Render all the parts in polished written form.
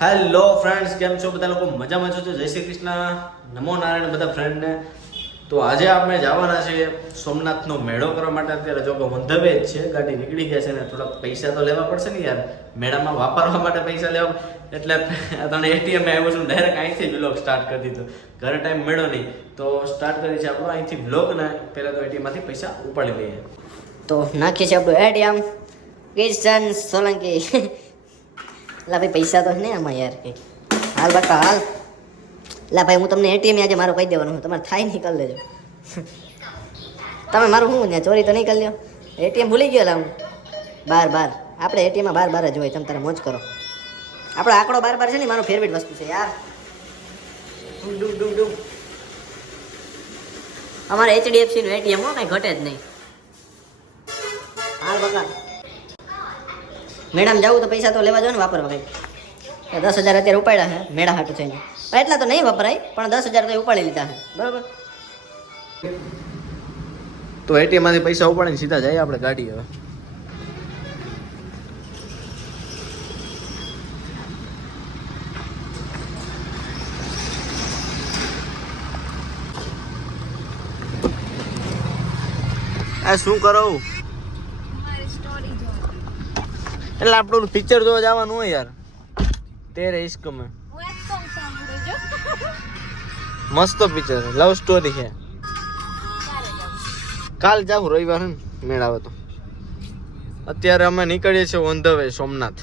Hello friends, કેમ છો બધા લોકો? મજામાં છો? જય શ્રી કૃષ્ણ, નમો નારાયણ બધા ફ્રેન્ડને. તો આજે આપણે જવાના છે સોમનાથનો મેળો કરવા માટે. અત્યારે જો ઓન ધ વે જ છે, ગાડી નીકળી ગયા છે ને થોડાક પૈસા તો લેવા પડશે ને યાર, મેળામાં વાપરવા માટે પૈસા લેવા. એટલે તને એટીએમ આવ્યો છું, ડાયરેક્ટ અહીંથી વ્લોગ સ્ટાર્ટ કરી દીધો. ઘરે ટાઈમ મેળો નહીં તો સ્ટાર્ટ કરી છે આપણો અહીંથી વ્લોગ. ને પહેલાં તો એટીએમમાંથી પૈસા ઉપાડી લઈએ. તો નાખીએ છીએ આપણું એટીએમ કિશન સોલંકી. લા ભાઈ પૈસા તો નહીં આમાં યાર કંઈક. હાલ બકા હાલ. લા ભાઈ હું તમને એટીએમ આજે મારું કહી દેવાનું, તમારે થાય નહીં કરી લેજો. તમે મારું શું ત્યાં ચોરી તો નહીં કરી લ્યો? એટીએમ ભૂલી ગયો લા હું. બાર આપણે એટીએમમાં બાર જ હોય, તમે તારે મોજ કરો. આપણો આંકડો બાર છે ને, મારો ફેવરેટ વસ્તુ છે યાર. ડુમ અમારે એચડીએફસી નું એટીએમ હો, કાંઈ ઘટે જ નહીં. હાલ બકા. મેડમ જાવું તો પૈસા તો લેવા જાવ ને વાપરવા કંઈક. 10,000 અત્યારે ઉપાડ્યા છે મેળા હાટું થઈને. એટલા તો નહીં વપરાય, પણ 10,000 તો ઉપાડી લીધા છે, બરોબર. તો એટીએમમાંથી પૈસા ઉપાડીને સીધા જઈએ આપણે ગાડી. હવે આ શું કરો? એટલે આપણું પિક્ચર જોવા જવાનું હોય યાર. તેરે ઇશ્ક મેં મસ્ત પિક્ચર, લવ સ્ટોરી છે. કાલ જાવ રવિવાર ને મેળ આવે તો. અત્યારે અમે નીકળીએ છીએ ઓન ધ વે સોમનાથ.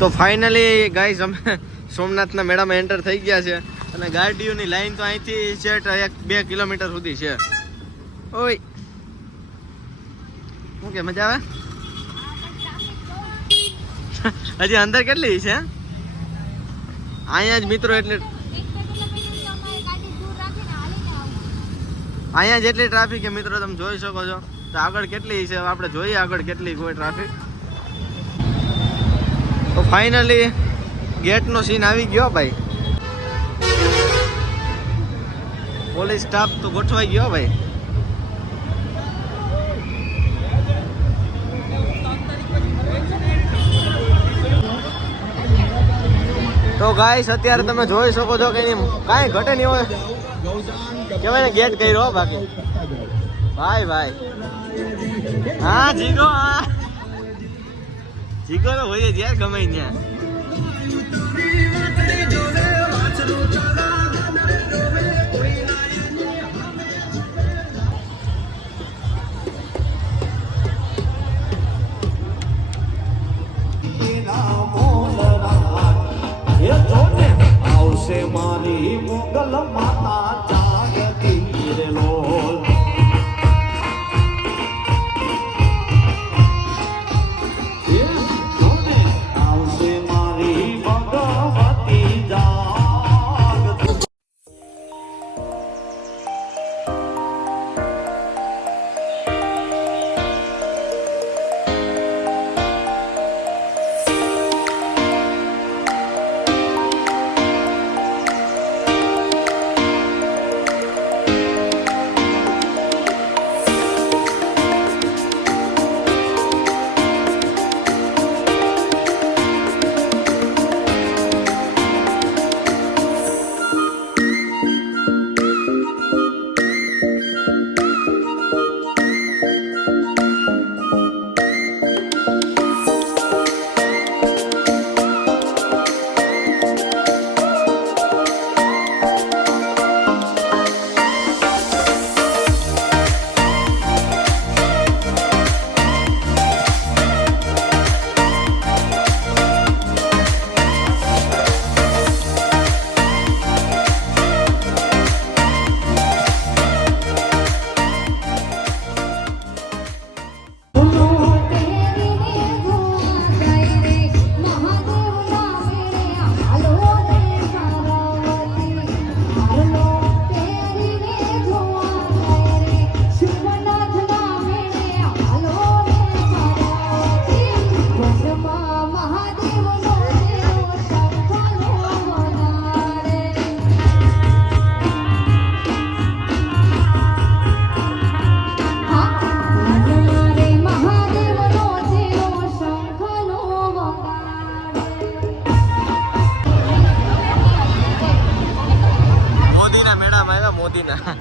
તો ફાઇનલી ગાઈઝ અમે સોમનાથના મેળામાં એન્ટર થઈ ગયા છે. અને ગાડીઓની લાઈન તો અહીંથી છેટ 1-2 કિલોમીટર સુધી છે. ઓય શું કે મજા આવે? હજી અંદર કેટલી છે અહીંયા જ મિત્રો? એટલે અહીંયા જેટલી ટ્રાફિક છે મિત્રો તમે જોઈ શકો છો. તો આગળ કેટલી છે આપણે જોઈએ, આગળ કેટલી કોઈ ટ્રાફિક. તો ફાઇનલી ગેટનો સીન આવી ગયો ભાઈ. પોલીસ સ્ટાફ તો ગોઠવાઈ ગયો ભાઈ. તો ગાઈસ અત્યારે તમે જોઈ શકો છો કે કાંઈ ઘટે નહીં હોય, કેવાય ને ગેટ કર્યો બાકી. ભાઈ હા જીગો, હા જીગો તો હોય જ યાર ગમે ત્યાં. આવશે મારી મોગલ માતા જાગતી રે લોલ. મોદીના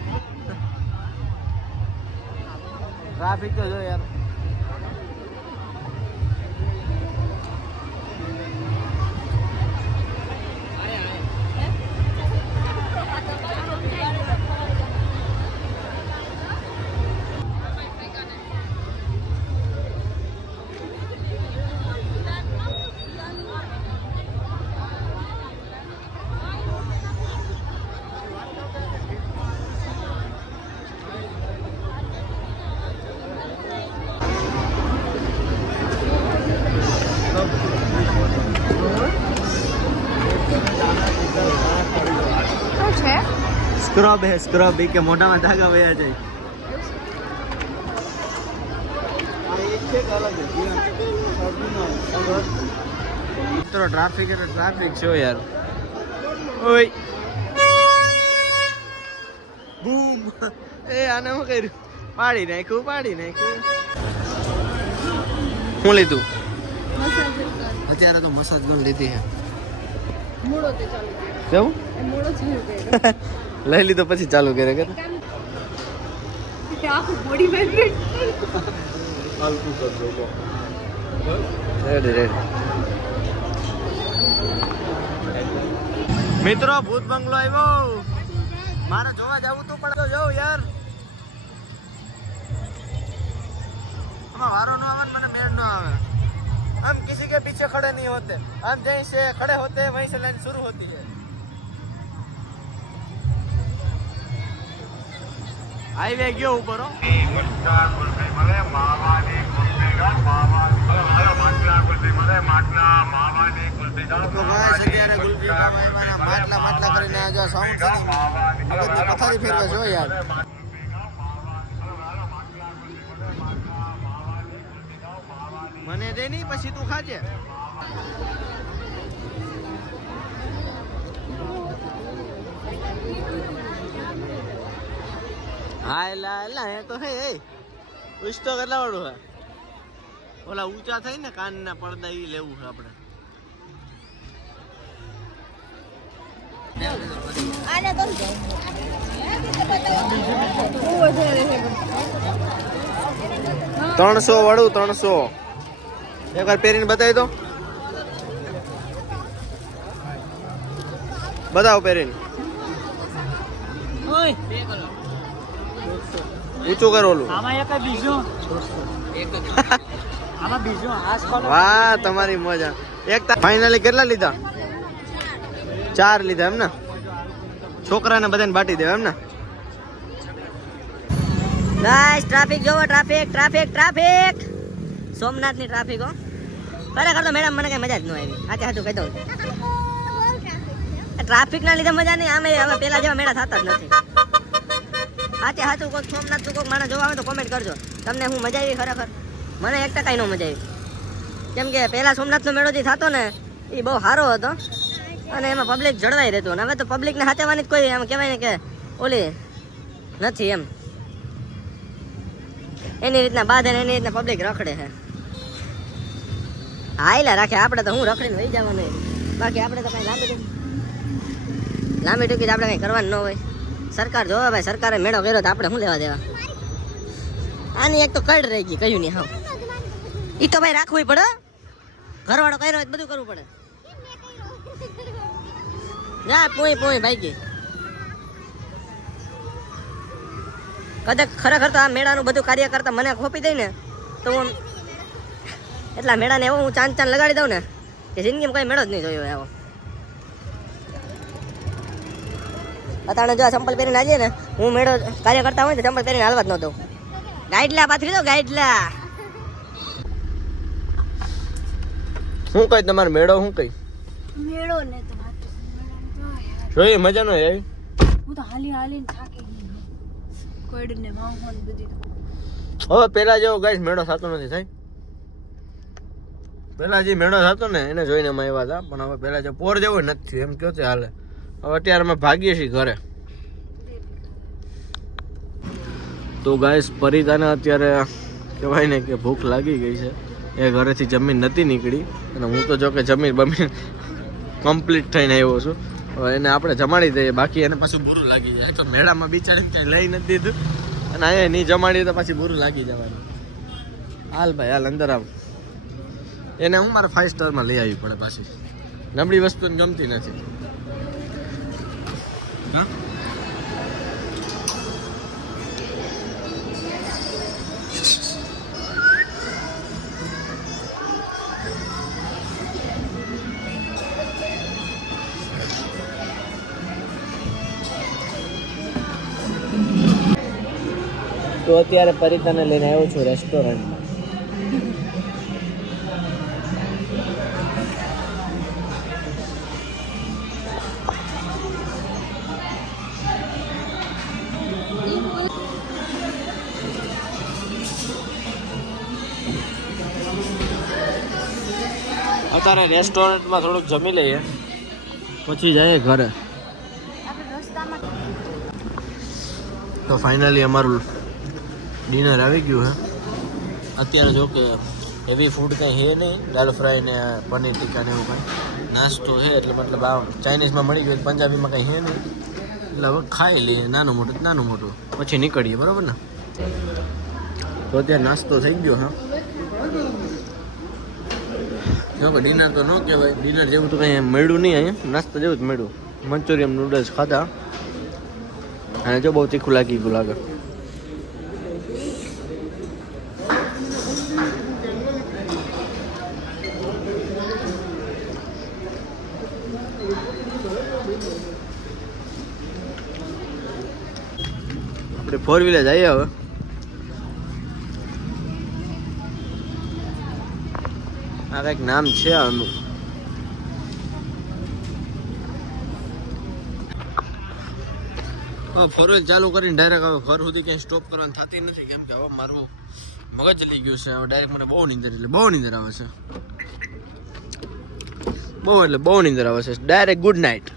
ટ્રાફિક તો જો યાર. સ્ક્રબ હે સ્ક્રબ કે મોઢામાં ધાગા વયા જાય. મિત્રો ટ્રાફિક એટલે ટ્રાફિક છો યાર. ઓય બૂમ. એ આને શું કર્યું? પાડી નાખ્યું. શું લીધું? અત્યારે તો મસાજ ગન લીધી હે. કેવું? લઈ લીધો પછી ચાલુ કરે કે મિત્રો ભૂત બંગલો આવ્યો. મારે જોવા જવું તું પણ જાવ યાર. આમાં વારો ન આવે મને મેળ ન આવે. हम किसी के पीछे खड़े नहीं होते, हम जहीं से खड़े होते हैं वहीं से लाइन शुरू होती है. हाईवे गयो ऊपर हो. તો ગાઈસ અત્યારે ગુલફી ખાવાના માટલા કરીને આ જો સાઉન્ડ છે પથારી ફેરવે જો યાર. મને દે નહીં પછી તું ખાજે. હા એલા એ તો હે ઉસ તો કેટલા વાળું હે. ઓલા ઊંચા થઈ ને કાનના પડદા ઈ લેવું છે આપણે. $300 વાળું 300. એકવાર પહેરીને બતાવી દો. બતાવો પહેરીને. ઊંચું કરો ઓલું. વાહ તમારી મજા. એક ફાઇનલી કેટલા લીધા? 4 લીધા એમ ને? છોકરાને બધાને બાટી દેવા એમ ને? ગાઈસ ટ્રાફિક જોવો, ટ્રાફિક સોમનાથની ટ્રાફિક હો. ખરેખર તો મેડમ મને કઈ મજા જ ન આવી. આજે હાચું કહી દઉં, ટ્રાફિકના લીધે મજા નહીં. આમે હવે પેલા જેવા મેળા થતા જ નથી. આજે હાચું કોઈક સોમનાથ તું કોઈક માણસ જોવા આવે તો કોમેન્ટ કરજો તમને હું મજા આવી. ખરેખર મને 1% ન મજા આવી. કેમ કે પહેલા સોમનાથનો મેળો જે થતો ને એ બહુ સારો હતો અને એમાં પબ્લિક જળવાઈ રહેતું. અને હવે તો પબ્લિકને હાચવવાની જ કોઈ એમ કહેવાય ને કે ઓલી નથી એમ. એની રીતના બાંધે ને એની રીતના પબ્લિક રખડે છે. હાઈલા રાખે આપણે તો હું રખડીને વહી જવાનું. બાકી આપણે તો કાંઈ લાંબી ટૂંકી આપણે કંઈ કરવાનું ન હોય. સરકાર જોવે ભાઈ, સરકારે મેળો કર્યો તો આપણે શું લેવા દેવા. આની એક તો કડ રહી ગઈ, કહ્યું નહીં. હા એ તો ભાઈ રાખવું પડે. ઘરવાળો કર્યો હોય બધું કરવું પડે. જા પોઈ ભાઈ ગઈ. કદાચ ખરેખર તો આ મેળાનું બધું કાર્ય કરતા મને ખોપી દઈ ને તો હું એટલા મેળાને એવો હું ચાંદ લગાડી દઉં ને કે જિંદગીમાં કોઈ મેળો જ નહીં જોયો એવો. અત્યારે જો ચંપલ પહેરીને આવીએ ને, હું મેળો કાર્ય કરતા હોય તો ચંપલ પહેરીને હાલવા જ ન દઉં. ગાઈડલા પાથરી દો, ગાઈડલા. શું કઈ તમારો મેળો? શું કઈ મેળો ને તો જોઈએ મજા ન આવી. હું તો હાલીને થાકી ગઈ. કોઈડને માહોલ બધી હવે પેલા જેવો ગાઈસ મેળો થતો નથી સાહેબ. પેલા જે મેળો થતો ને એને જોઈને અમે આવ્યા હતા, પણ હવે પેલા જે પોર જેવો નથી એમ કયો છે હાલે. હવે અત્યારે અમે ભાગીએ છીએ ઘરે. તો ગાઈસ પરિતાને અત્યારે કહેવાય ને કે ભૂખ લાગી ગઈ છે. એ ઘરેથી જમીન નથી નીકળી અને હું તો જો કે જમીન બમીન કમ્પ્લીટ થઈને આવ્યો છું. હવે એને આપણે જમાડી દઈએ, બાકી એને પાછું બુરું લાગી જાય. તો મેળામાં બિચારીને કંઈ લઈ નથી દીધું અને અહીંયા નહીં જમાડીએ તો પાછી બુરું લાગી જવાનું. હાલ ભાઈ હાલ અંદર આવ. એને હું મારે 5 સ્ટારમાં લઈ આવી પડે પાછી. નબળી વસ્તુ ગમતી નથી. હા તો અત્યારે પરિતાને લઈને આવ્યો છું રેસ્ટોરન્ટમાં. અત્યારે રેસ્ટોરન્ટમાં થોડુંક જમી લઈએ પછી જઈએ ઘરે. તો ફાઇનલી અમારું ડિનર આવી ગયું હે. અત્યારે જો કે હેવી ફૂડ કંઈ હે નહીં, દાલ ફ્રાય ને પનીર ટીકા ને એવું કંઈ નાસ્તો છે. એટલે મતલબ આ ચાઇનીઝમાં મળી ગયું, પંજાબીમાં કંઈ હે નહીં. એટલે હવે ખાઈ લઈએ નાનું મોટું પછી નીકળીએ, બરાબર ને? તો અત્યારે નાસ્તો થઈ ગયો હા. જો કે ડિનર તો ન કહેવાય, ડિનર જેવું તો કંઈ મળ્યું નહીં અહીંયા, નાસ્તા જેવું જ મળ્યું. મંચુરિયન નૂડલ્સ ખાધા અને જો બહુ તીખું લાગી ગયું લાગે. આપણે 4 વ્હીલર જઈએ હવે. આ કંઈક નામ છે આનું. ફોર વ્હીલ ચાલુ કરીને ડાયરેક્ટ હવે ઘર સુધી ક્યાંય સ્ટોપ કરવાની થતી નથી, કેમ કે હવે મારું મગજ ચલી ગયું છે. હવે ડાયરેક્ટ મને બહુ નીંદર આવે છે, બહુ નીંદર આવે છે. Direct good night.